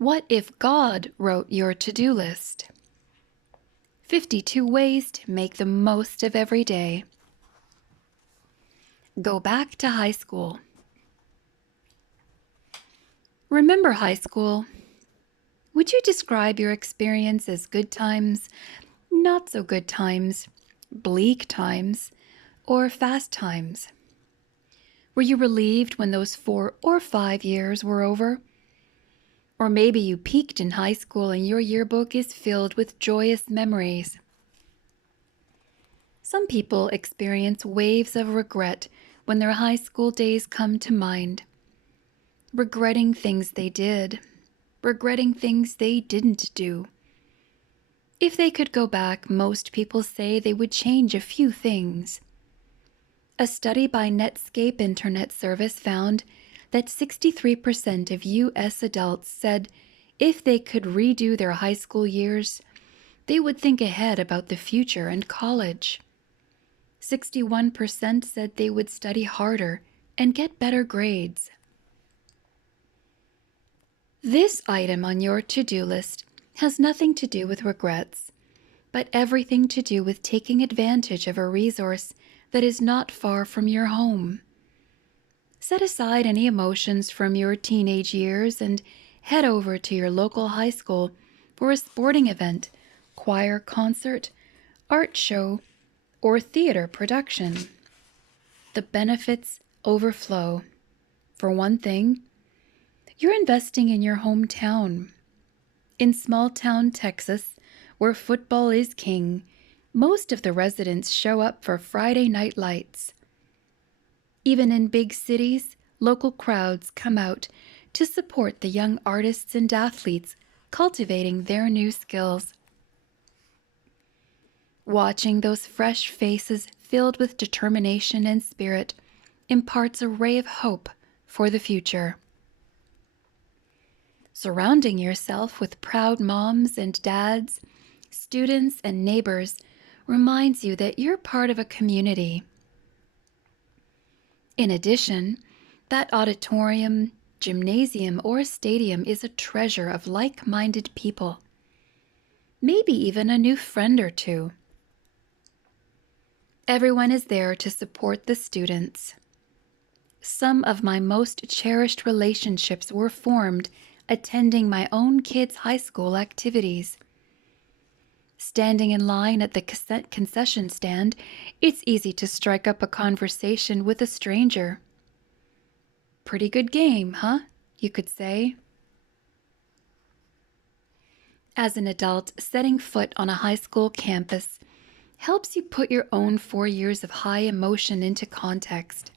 What if God wrote your to-do list? 52 ways to make the most of every day. Go back to high school. Remember high school? Would you describe your experience as good times, not so good times, bleak times, or fast times? Were you relieved when those 4 or 5 years were over? Or maybe you peaked in high school and your yearbook is filled with joyous memories. Some people experience waves of regret when their high school days come to mind. Regretting things they did, regretting things they didn't do. If they could go back, most people say they would change a few things. A study by Netscape Internet Service found that 63% of U.S. adults said if they could redo their high school years, they would think ahead about the future and college. 61% said they would study harder and get better grades. This item on your to-do list has nothing to do with regrets, but everything to do with taking advantage of a resource that is not far from your home. Set aside any emotions from your teenage years and head over to your local high school for a sporting event, choir concert, art show, or theater production. The benefits overflow. For one thing, you're investing in your hometown. In small-town Texas, where football is king, most of the residents show up for Friday night lights. Even in big cities, local crowds come out to support the young artists and athletes cultivating their new skills. Watching those fresh faces filled with determination and spirit imparts a ray of hope for the future. Surrounding yourself with proud moms and dads, students and neighbors reminds you that you're part of a community. In addition, that auditorium, gymnasium, or stadium is a treasure of like-minded people. Maybe even a new friend or two. Everyone is there to support the students. Some of my most cherished relationships were formed attending my own kids' high school activities. Standing in line at the concession stand, it's easy to strike up a conversation with a stranger. Pretty good game, huh? You could say. As an adult, setting foot on a high school campus helps you put your own 4 years of high emotion into context.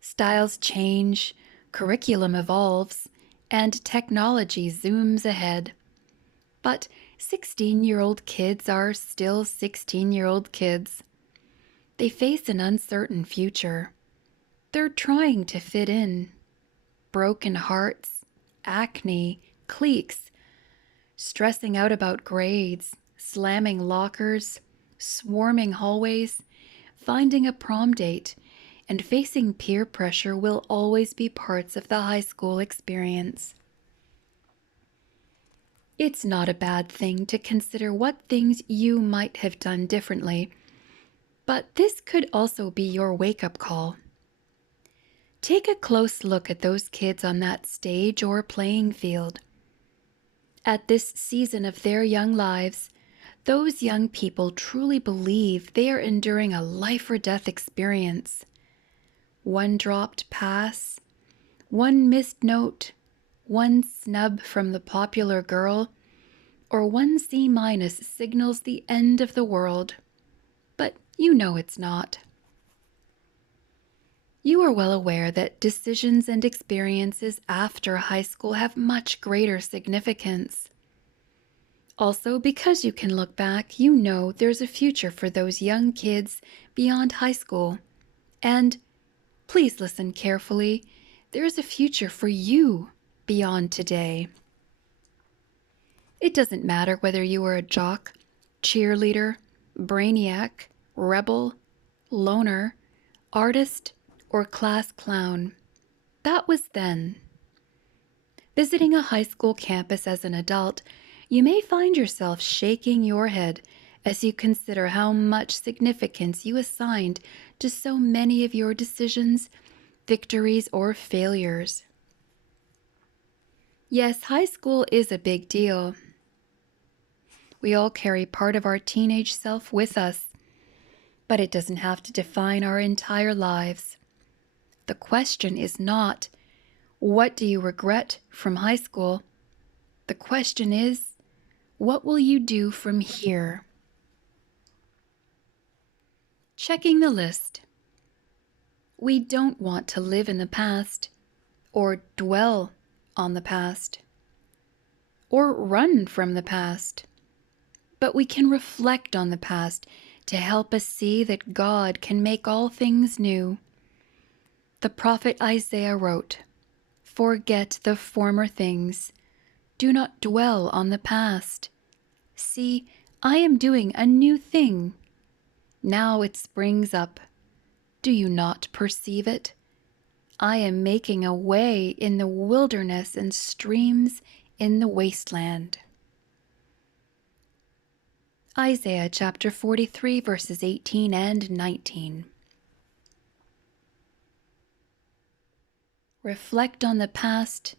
Styles change, curriculum evolves, and technology zooms ahead. But 16-year-old kids are still 16-year-old kids. They face an uncertain future. They're trying to fit in. Broken hearts, acne, cliques, stressing out about grades, slamming lockers, swarming hallways, finding a prom date, and facing peer pressure will always be parts of the high school experience. It's not a bad thing to consider what things you might have done differently, but this could also be your wake-up call. Take a close look at those kids on that stage or playing field. At this season of their young lives, those young people truly believe they are enduring a life-or-death experience. One dropped pass, one missed note, one snub from the popular girl, or one C- signals the end of the world. But you know it's not. You are well aware that decisions and experiences after high school have much greater significance. Also, because you can look back, you know there's a future for those young kids beyond high school. And please listen carefully, there's a future for you beyond today. It doesn't matter whether you were a jock, cheerleader, brainiac, rebel, loner, artist, or class clown. That was then. Visiting a high school campus as an adult, you may find yourself shaking your head as you consider how much significance you assigned to so many of your decisions, victories, or failures. Yes, high school is a big deal. We all carry part of our teenage self with us, but it doesn't have to define our entire lives. The question is not, what do you regret from high school? The question is, what will you do from here? Checking the list. We don't want to live in the past, or dwell on the past, or run from the past. But we can reflect on the past to help us see that God can make all things new. The prophet Isaiah wrote, "Forget the former things. Do not dwell on the past. See, I am doing a new thing. Now it springs up. Do you not perceive it? I am making a way in the wilderness and streams in the wasteland." Isaiah chapter 43, verses 18 and 19. Reflect on the past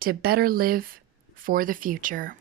to better live for the future.